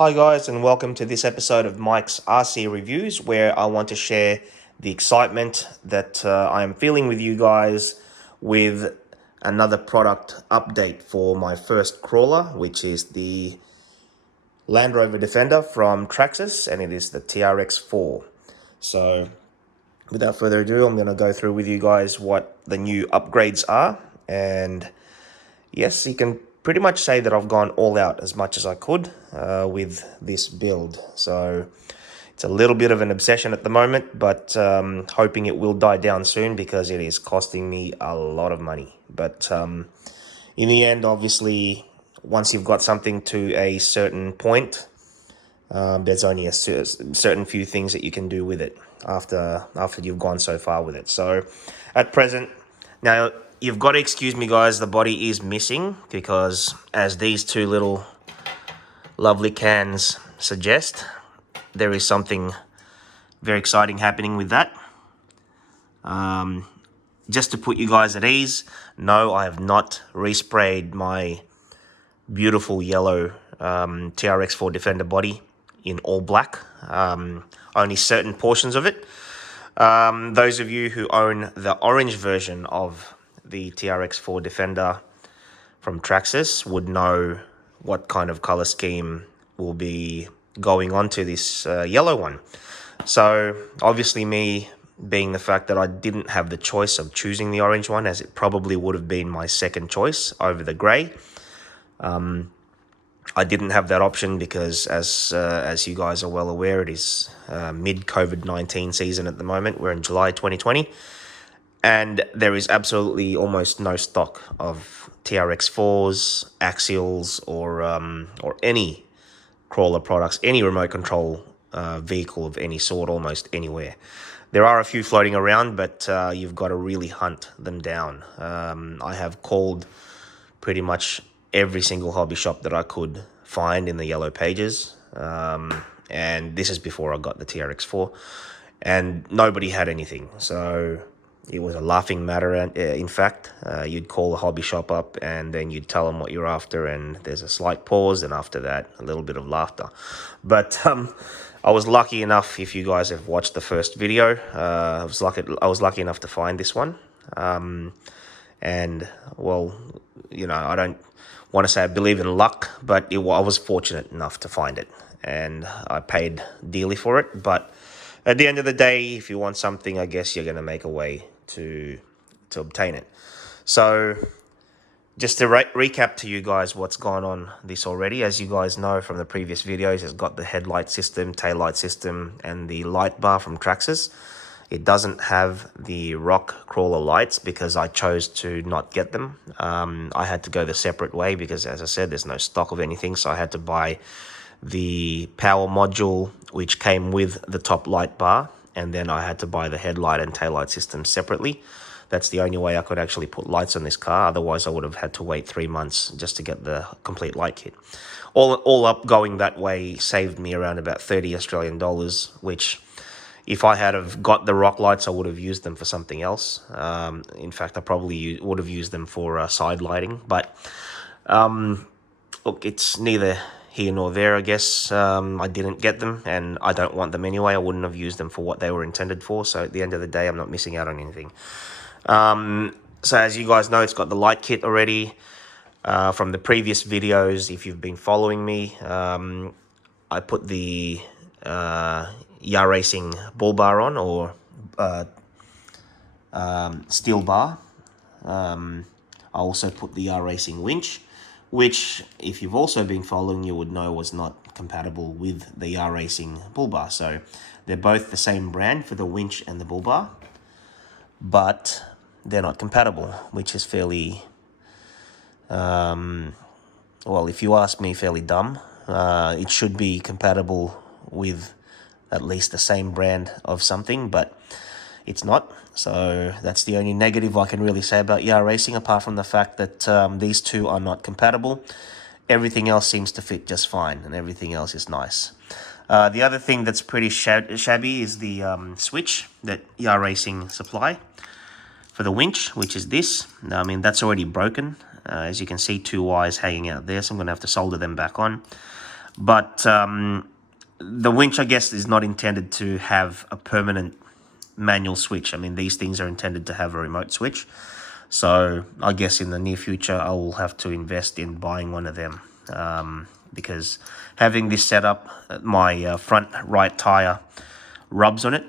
Hi guys, and welcome to this episode of Mike's RC Reviews, where I want to share the excitement that I am feeling with you guys with another product update for my first crawler, which is the Land Rover Defender from Traxxas, and it is the TRX4. So without further ado, I'm going to go through with you guys what the new upgrades are. And yes, you can pretty much say that I've gone all out as much as I could with this build. So it's a little bit of an obsession at the moment, but hoping it will die down soon because it is costing me a lot of money. But in the end, obviously, once you've got something to a certain point, there's only a certain few things that you can do with it after you've gone so far with it. So at present, now you've got to excuse me guys, the body is missing because as these two little lovely cans suggest, there is something very exciting happening with that. Just to put you guys at ease, no, I have not resprayed my beautiful yellow TRX4 Defender body in all black. Only certain portions of it. Those of you who own the orange version of the TRX4 Defender from Traxxas would know what kind of color scheme will be going on to this yellow one. So obviously me being the fact that I didn't have the choice of choosing the orange one, as it probably would have been my second choice over the gray. I didn't have that option because, as you guys are well aware, it is mid-COVID-19 season at the moment. We're in July 2020, and there is absolutely almost no stock of TRX4s, axials, or any crawler products, any remote control vehicle of any sort, almost anywhere. There are a few floating around, but you've got to really hunt them down. I have called pretty much every single hobby shop that I could find in the yellow pages, and this is before I got the TRX4, and nobody had anything. So it was a laughing matter. In fact, you'd call the hobby shop up and then you'd tell them what you're after, and there's a slight pause, and after that a little bit of laughter. But I was lucky enough, if you guys have watched the first video, I was lucky enough to find this one. And well, you know, I don't want to say I believe in luck, but I was fortunate enough to find it, and I paid dearly for it. But at the end of the day, if you want something, I guess you're going to make a way to obtain it. So just to recap to you guys what's gone on this already. As you guys know from the previous videos, it's got the headlight system, taillight system, and the light bar from Traxxas. It doesn't have the rock crawler lights because I chose to not get them. I had to go the separate way because, as I said, there's no stock of anything. So I had to buy the power module, which came with the top light bar. And then I had to buy the headlight and taillight system separately. That's the only way I could actually put lights on this car. Otherwise, I would have had to wait 3 months just to get the complete light kit. All up going that way saved me around about 30 Australian dollars, which, if I had have got the rock lights, I would have used them for something else. In fact, I probably would have used them for side lighting. But look, it's neither here nor there, I guess. I didn't get them, and I don't want them anyway. I wouldn't have used them for what they were intended for. So at the end of the day, I'm not missing out on anything. So as you guys know, it's got the light kit already. From the previous videos, if you've been following me, I put the Yar Racing bull bar on, or steel bar. I also put the Yar Racing winch, which, if you've also been following, you would know was not compatible with the Yar Racing bull bar. So they're both the same brand for the winch and the bull bar, but they're not compatible, which is fairly, well, if you ask me, fairly dumb. It should be compatible with at least the same brand of something, but it's not. So that's the only negative I can really say about Yar Racing, apart from the fact that these two are not compatible. Everything else seems to fit just fine, and everything else is nice. The other thing that's pretty shabby is the switch that Yar Racing supply for the winch, which is this. I mean, that's already broken. As you can see, 2 wires hanging out there, so I'm going to have to solder them back on. But the winch, I guess, is not intended to have a permanent manual switch. I mean, these things are intended to have a remote switch. So I guess in the near future, I will have to invest in buying one of them. Because having this set up, my front right tire rubs on it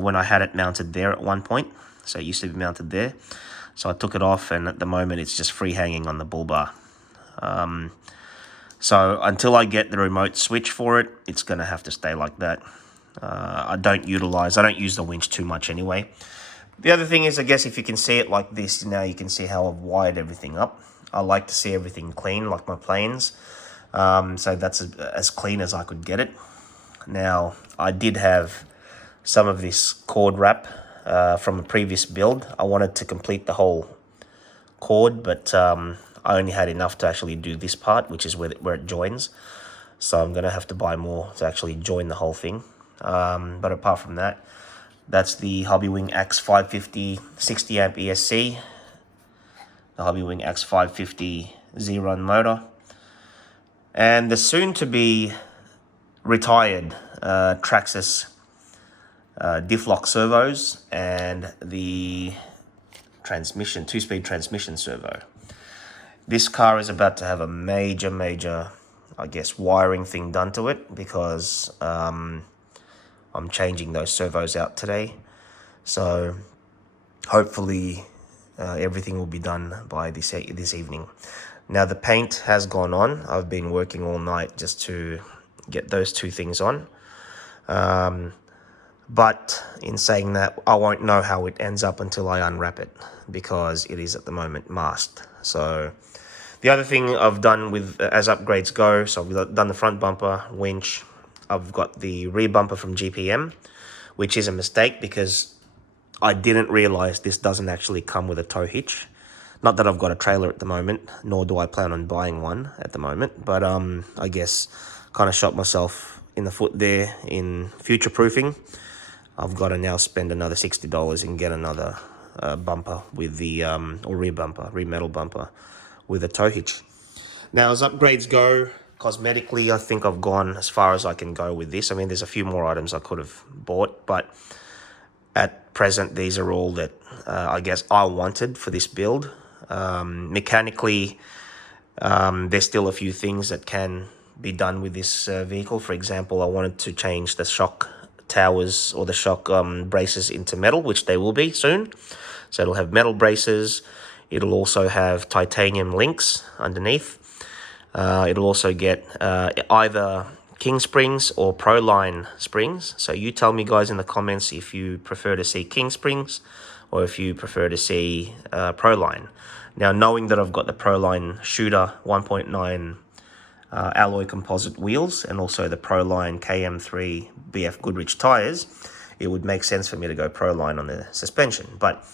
when I had it mounted there at one point. So it used to be mounted there. So I took it off, and at the moment it's just free hanging on the bull bar. So until I get the remote switch for it, it's going to have to stay like that. I don't use the winch too much anyway. The other thing is, I guess if you can see it like this, now you can see how I've wired everything up. I like to see everything clean, like my planes. So that's as clean as I could get it. Now, I did have some of this cord wrap from a previous build. I wanted to complete the whole cord, but I only had enough to actually do this part, which is where it joins. So I'm going to have to buy more to actually join the whole thing. But apart from that, that's the Hobbywing Axe 550 60 amp ESC, the Hobbywing Axe 550 Z-Run motor, and the soon-to-be retired traxxas diff lock servos, and the transmission, two-speed transmission servo. This car is about to have a major, I guess, wiring thing done to it, because I'm changing those servos out today. So hopefully everything will be done by this evening. Now the paint has gone on. I've been working all night just to get those two things on. But in saying that, I won't know how it ends up until I unwrap it, because it is at the moment masked. So the other thing I've done with as upgrades go, so I've done the front bumper, winch. I've got the rear bumper from GPM, which is a mistake because I didn't realize this doesn't actually come with a tow hitch. Not that I've got a trailer at the moment, nor do I plan on buying one at the moment, but I guess kind of shot myself in the foot there in future proofing. I've got to now spend another $60 and get another bumper with the, or rear metal bumper with a tow hitch. Now as upgrades go, cosmetically, I think I've gone as far as I can go with this. I mean, there's a few more items I could have bought, but at present, these are all that I guess I wanted for this build. Mechanically, there's still a few things that can be done with this vehicle. For example, I wanted to change the shock towers or the shock braces into metal, which they will be soon. So it'll have metal braces. It'll also have titanium links underneath. It'll also get either King springs or Proline springs. So you tell me, guys, in the comments if you prefer to see King springs or if you prefer to see Proline. Now, knowing that I've got the Proline Shooter 1.9 alloy composite wheels and also the Proline KM3 BF Goodrich tires, it would make sense for me to go Proline on the suspension. But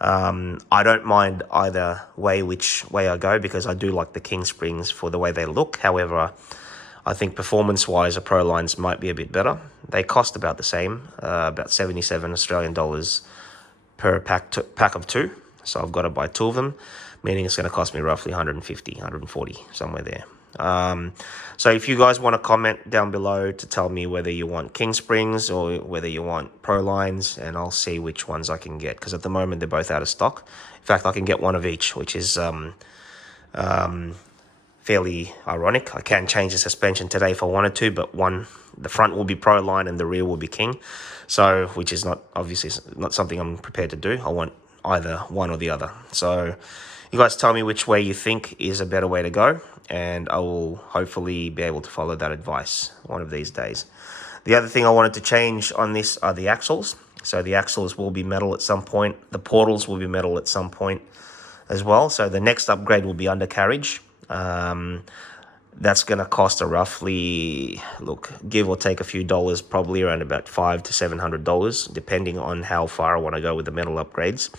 I don't mind either way, which way I go, because I do like the King springs for the way they look. However, I think performance-wise, the Prolines might be a bit better. They cost about the same, about 77 Australian dollars per pack of two. So I've got to buy two of them, meaning it's going to cost me roughly 150, 140, somewhere there. So if you guys want to comment down below to tell me whether you want King Springs or whether you want Prolines, and I'll see which ones I can get, because at the moment they're both out of stock. In fact, I can get one of each, which is fairly ironic. I can change the suspension today if I wanted to, but the front will be Proline and the rear will be King. So, which is not obviously not something I'm prepared to do. I want either one or the other. So you guys tell me which way you think is a better way to go, and I will hopefully be able to follow that advice one of these days. The other thing I wanted to change on this are the axles. So the axles will be metal at some point. The portals will be metal at some point as well. So the next upgrade will be undercarriage. That's going to cost a roughly, look, give or take a few dollars, probably around about $500 to $700, depending on how far I want to go with the metal upgrades.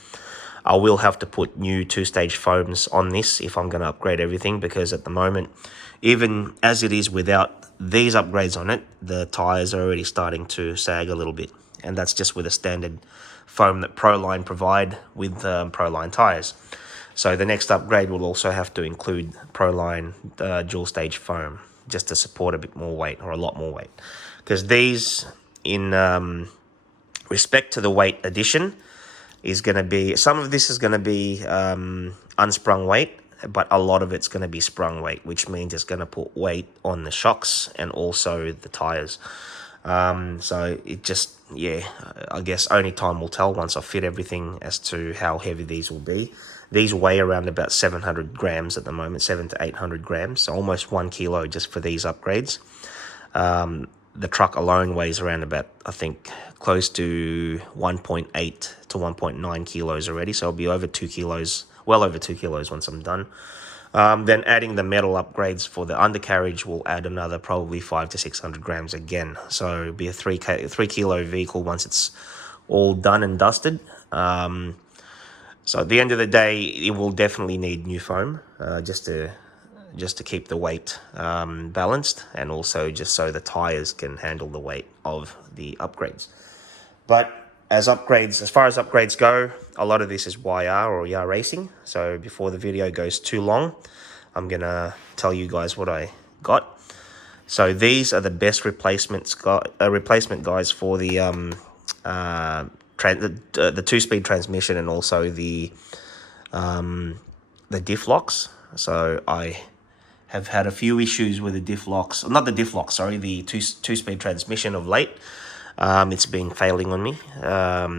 I will have to put new two-stage foams on this if I'm going to upgrade everything, because at the moment, even as it is without these upgrades on it, the tires are already starting to sag a little bit. And that's just with a standard foam that Proline provide with Proline tires. So the next upgrade will also have to include Proline dual stage foam. just to support a bit more weight, or a lot more weight. Because these, in respect to the weight addition, is going to be, some of this is going to be unsprung weight, but a lot of it's going to be sprung weight, which means it's going to put weight on the shocks and also the tires. So it just, yeah, I guess only time will tell once I fit everything as to how heavy these will be. These weigh around about 700 grams at the moment, 700 to 800 grams, so almost 1 kilo just for these upgrades. The truck alone weighs around about, I think, close to 1.8 to 1.9 kilos already, so it'll be over 2 kilos, well over 2 kilos once I'm done. Then adding the metal upgrades for the undercarriage will add another probably 500 to 600 grams again. So it'll be a 3 kilo vehicle once it's all done and dusted. So at the end of the day, it will definitely need new foam, just to keep the weight balanced, and also just so the tires can handle the weight of the upgrades. But as far as upgrades go, a lot of this is YR or YR racing. So before the video goes too long, I'm gonna tell you guys what I got. So these are the best replacement guys for the the 2-speed transmission, and also the diff locks. So I have had a few issues with the diff locks, not the diff locks, sorry, the two-speed transmission of late. It's been failing on me.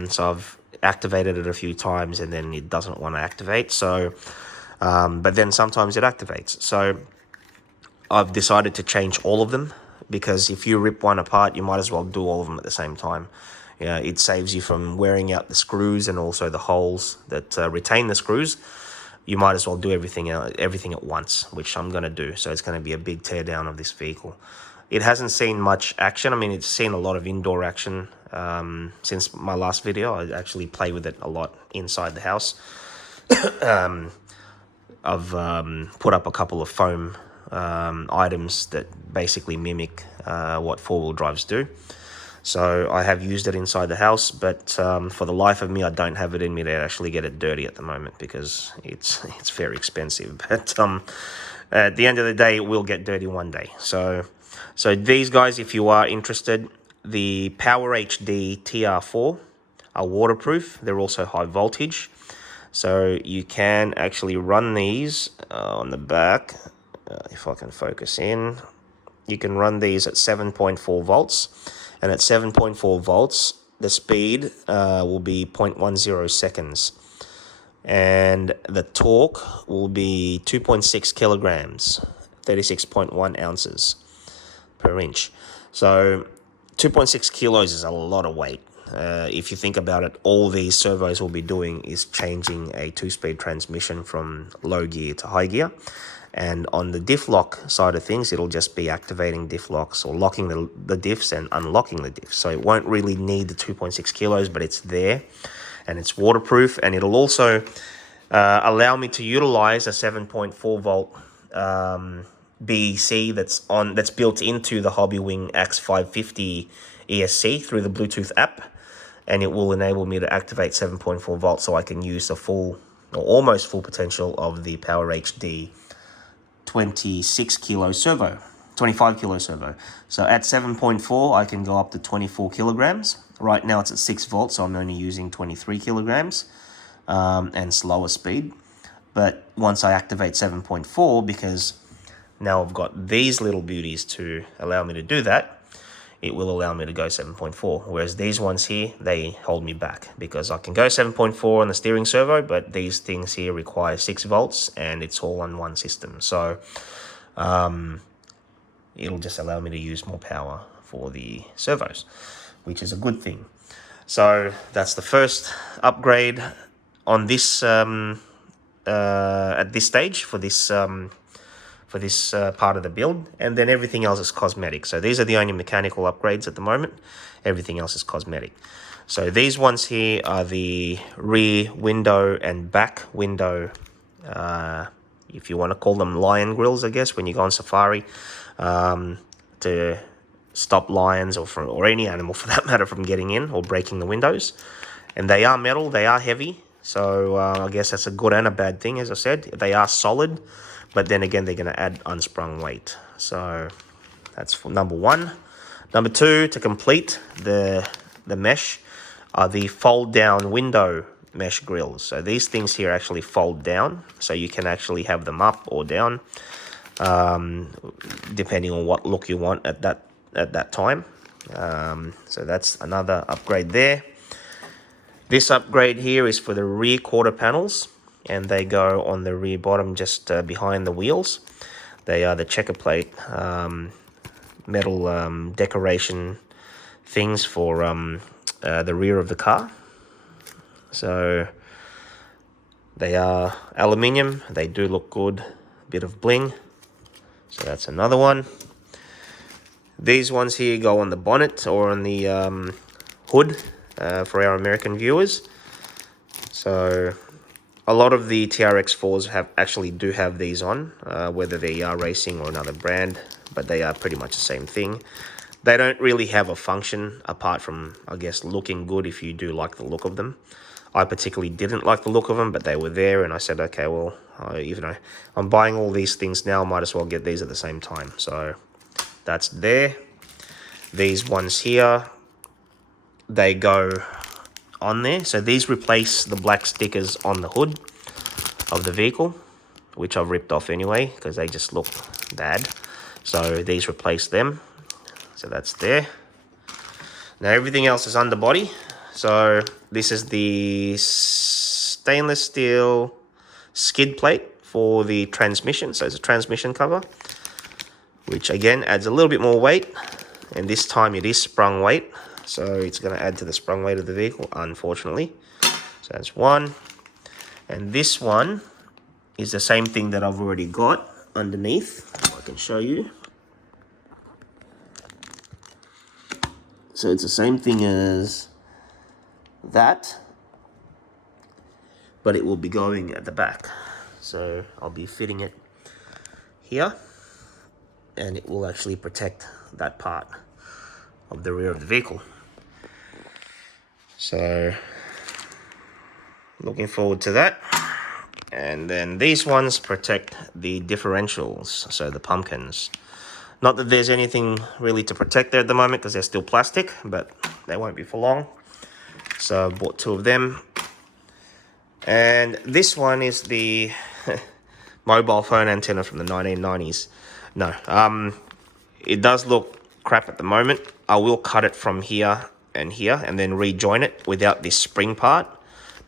So I've activated it a few times and then it doesn't want to activate. So, but then sometimes it activates. So I've decided to change all of them, because if you rip one apart, you might as well do all of them at the same time. Yeah, it saves you from wearing out the screws and also the holes that retain the screws. You might as well do everything at once, which I'm going to do. So it's going to be a big teardown of this vehicle. It hasn't seen much action. I mean, it's seen a lot of indoor action since my last video. I actually play with it a lot inside the house. I've put up a couple of foam items that basically mimic what four-wheel drives do. So I have used it inside the house, but for the life of me, I don't have it in me to actually get it dirty at the moment, because it's very expensive. But at the end of the day, it will get dirty one day. So these guys, if you are interested, the Power HD TR4 are waterproof. They're also high voltage. So you can actually run these on the back. If I can focus in, you can run these at 7.4 volts. And at 7.4 volts, the speed will be 0.10 seconds. And the torque will be 2.6 kilograms, 36.1 ounces per inch. So 2.6 kilos is a lot of weight. If you think about it, all these servos will be doing is changing a 2-speed transmission from low gear to high gear. And on the diff lock side of things, it'll just be activating diff locks or locking the diffs and unlocking the diffs. So it won't really need the 2.6 kilos, but it's there and it's waterproof. And it'll also allow me to utilize a 7.4 volt BEC that's built into the Hobbywing X550 ESC through the Bluetooth app. And it will enable me to activate 7.4 volts, so I can use the full or almost full potential of the Power HD 25 kilo servo. So at 7.4, I can go up to 24 kilograms. Right now it's at 6 volts, so I'm only using 23 kilograms and slower speed. But once I activate 7.4, because now I've got these little beauties to allow me to do that, it will allow me to go 7.4. Whereas these ones here, they hold me back, because I can go 7.4 on the steering servo, but these things here require 6 volts and it's all on one system. So it'll just allow me to use more power for the servos, which is a good thing. So that's the first upgrade on this at this stage for this part of the build, and then everything else is cosmetic. So these are the only mechanical upgrades at the moment. Everything else is cosmetic. So these ones here are the rear window and back window, if you want to call them lion grills, I guess, when you go on safari, to stop lions or any animal for that matter from getting in or breaking the windows. And they are metal, they are heavy. So I guess that's a good and a bad thing. As I said, they are solid, but then again, they're going to add unsprung weight. So that's for number one. Number two, to complete the mesh, are the fold down window mesh grills. So these things here actually fold down, so you can actually have them up or down, depending on what look you want at that time. So that's another upgrade there. This upgrade here is for the rear quarter panels, and they go on the rear bottom just behind the wheels. They are the checker plate metal decoration things for the rear of the car. So they are aluminium. They do look good. Bit of bling. So that's another one. These ones here go on the bonnet or on the hood for our American viewers. So a lot of the TRX4s actually do have these on, whether they are racing or another brand, but they are pretty much the same thing. They don't really have a function apart from, I guess, looking good if you do like the look of them. I particularly didn't like the look of them, but they were there, and I said, okay, well, even though I'm buying all these things now, might as well get these at the same time. So that's there. These ones here, they go on there. So these replace the black stickers on the hood of the vehicle, which I've ripped off anyway because they just look bad. So these replace them. So that's there. Now everything else is underbody. So this is the stainless steel skid plate for the transmission. So it's a transmission cover, which again adds a little bit more weight. And this time it is sprung weight. So it's going to add to the sprung weight of the vehicle, unfortunately. So that's one. And this one is the same thing that I've already got underneath. I can show you. So it's the same thing as that, but it will be going at the back. So I'll be fitting it here, and it will actually protect that part of the rear of the vehicle. So looking forward to that. And then these ones protect the differentials, so the pumpkins. Not that there's anything really to protect there at the moment because they're still plastic, but they won't be for long. So I bought two of them. And this one is the mobile phone antenna from the 1990s. No, it does look crap at the moment. I will cut it from here and then rejoin it without this spring part.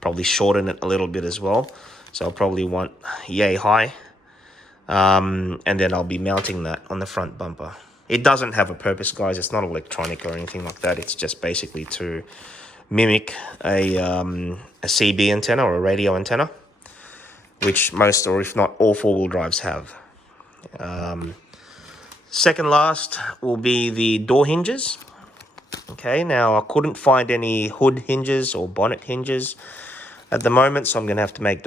Probably shorten it a little bit as well. So I'll probably want yay high. And then I'll be mounting that on the front bumper. It doesn't have a purpose, guys. It's not electronic or anything like that. It's just basically to mimic a CB antenna or a radio antenna, which most or if not all four-wheel drives have. Second last will be the door hinges. Okay, now I couldn't find any hood hinges or bonnet hinges at the moment, so I'm going to have to make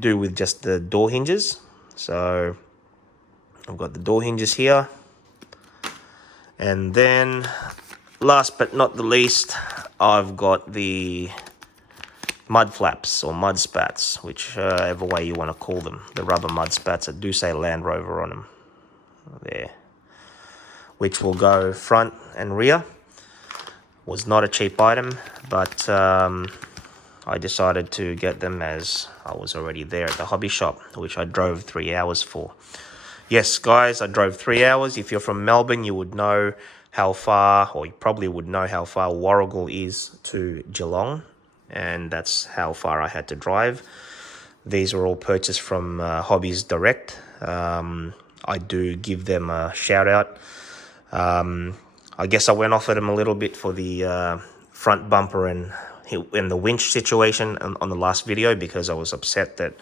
do with just the door hinges. So I've got the door hinges here, and then last but not the least, I've got the mud flaps or mud spats, whichever way you want to call them, the rubber mud spats that do say Land Rover on them there, which will go front and rear. Was not a cheap item, but I decided to get them as I was already there at the hobby shop, which I drove 3 hours for. Yes, guys, I drove 3 hours. If you're from Melbourne, you would know how far, or you probably would know how far Warragul is to Geelong, and that's how far I had to drive. These were all purchased from Hobbies Direct. I do give them a shout out. I guess I went off at them a little bit for the front bumper and the winch situation on the last video, because I was upset that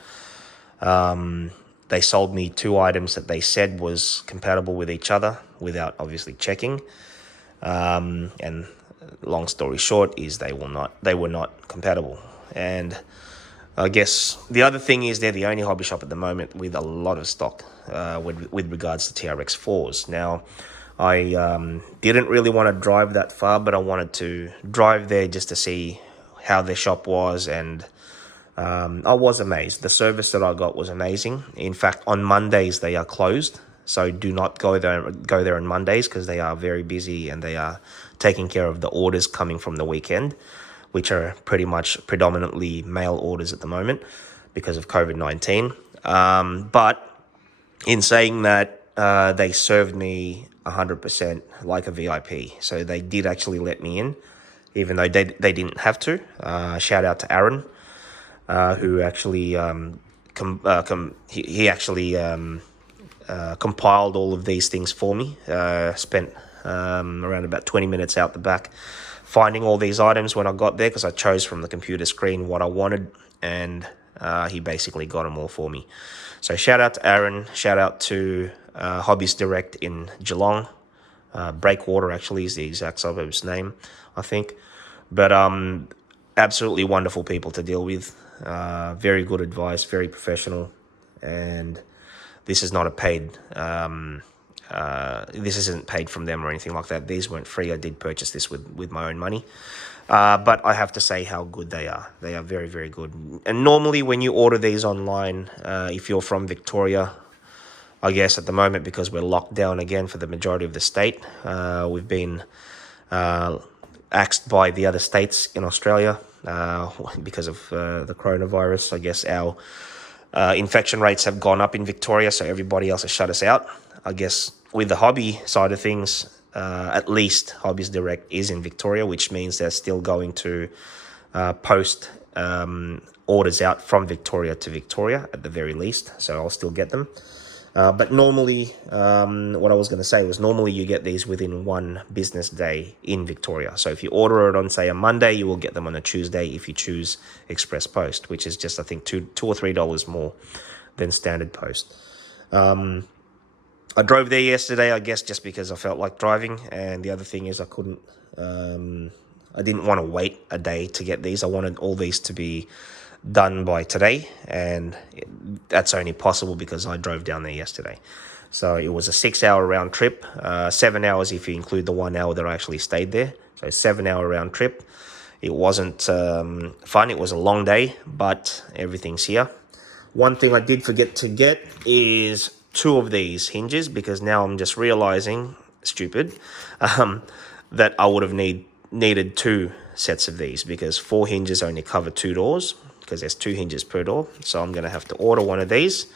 they sold me two items that they said was compatible with each other without obviously checking. And long story short is they were not compatible. And I guess the other thing is they're the only hobby shop at the moment with a lot of stock with regards to TRX4s. Now, I didn't really want to drive that far, but I wanted to drive there just to see how their shop was and I was amazed. The service that I got was amazing. In fact, on Mondays they are closed, so do not go there on Mondays because they are very busy and they are taking care of the orders coming from the weekend, which are pretty much predominantly mail orders at the moment because of COVID-19. But in saying that, they served me 100% like a VIP. So they did actually let me in, even though they didn't have to. Shout out to Aaron, who actually he actually compiled all of these things for me. Spent around about 20 minutes out the back finding all these items when I got there, because I chose from the computer screen what I wanted, and he basically got them all for me. So shout out to Aaron, shout out to Hobbies Direct in Geelong. Breakwater actually is the exact suburb's name, I think. But absolutely wonderful people to deal with. Very good advice, very professional, and this is not a paid. This isn't paid from them or anything like that. These weren't free. I did purchase this with my own money. But I have to say how good they are. They are very, very good. And normally when you order these online, if you're from Victoria, I guess at the moment, because we're locked down again for the majority of the state, we've been axed by the other states in Australia because of the coronavirus. I guess our infection rates have gone up in Victoria, so everybody else has shut us out. I guess with the hobby side of things, at least Hobbies Direct is in Victoria, which means they're still going to post orders out from Victoria to Victoria at the very least, so I'll still get them. But normally, what I was going to say was normally you get these within one business day in Victoria. So if you order it on, say, a Monday, you will get them on a Tuesday if you choose Express Post, which is just, I think, $2 or $3 more than standard post. I drove there yesterday, I guess, just because I felt like driving. And the other thing is I didn't want to wait a day to get these. I wanted all these to be done by today, and that's only possible because I drove down there yesterday. So it was a 6-hour round trip, 7 hours if you include the 1 hour that I actually stayed there. So 7-hour round trip. It wasn't fun. It was a long day, but everything's here. One thing I did forget to get is 2 of these hinges, because now I'm just realizing, stupid, that I would have needed 2 sets of these, because 4 hinges only cover 2 doors, because there's 2 hinges per door. So I'm going to have to order one of these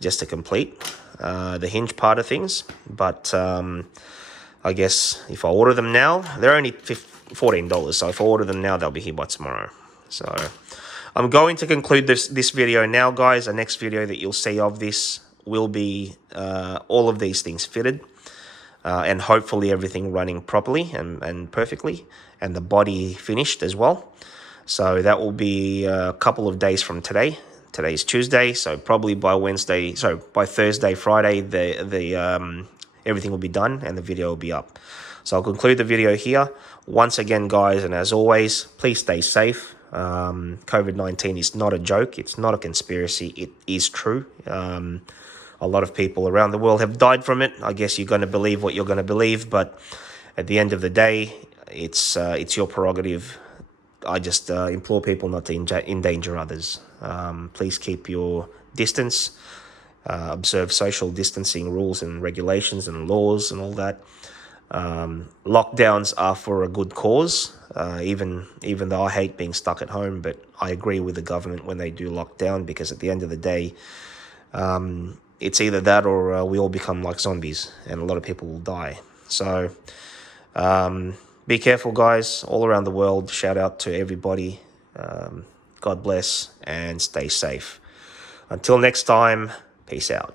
just to complete the hinge part of things. But I guess if I order them now, they're only $14. So if I order them now, they'll be here by tomorrow. So I'm going to conclude this video now, guys. The next video that you'll see of this will be all of these things fitted, and hopefully everything running properly and perfectly, and the body finished as well. So that will be a couple of days from today. Today's Tuesday, so probably by Thursday, Friday, everything will be done and the video will be up. So I'll conclude the video here. Once again, guys, and as always, please stay safe. COVID-19 is not a joke. It's not a conspiracy. It is true. A lot of people around the world have died from it. I guess you're going to believe what you're going to believe, but at the end of the day, it's your prerogative. I just implore people not to endanger others. Please keep your distance, observe social distancing rules and regulations and laws and all that. Lockdowns are for a good cause, even though I hate being stuck at home, but I agree with the government when they do lock down, because at the end of the day, it's either that or we all become like zombies and a lot of people will die. So be careful, guys, all around the world. Shout out to everybody. God bless and stay safe. Until next time, peace out.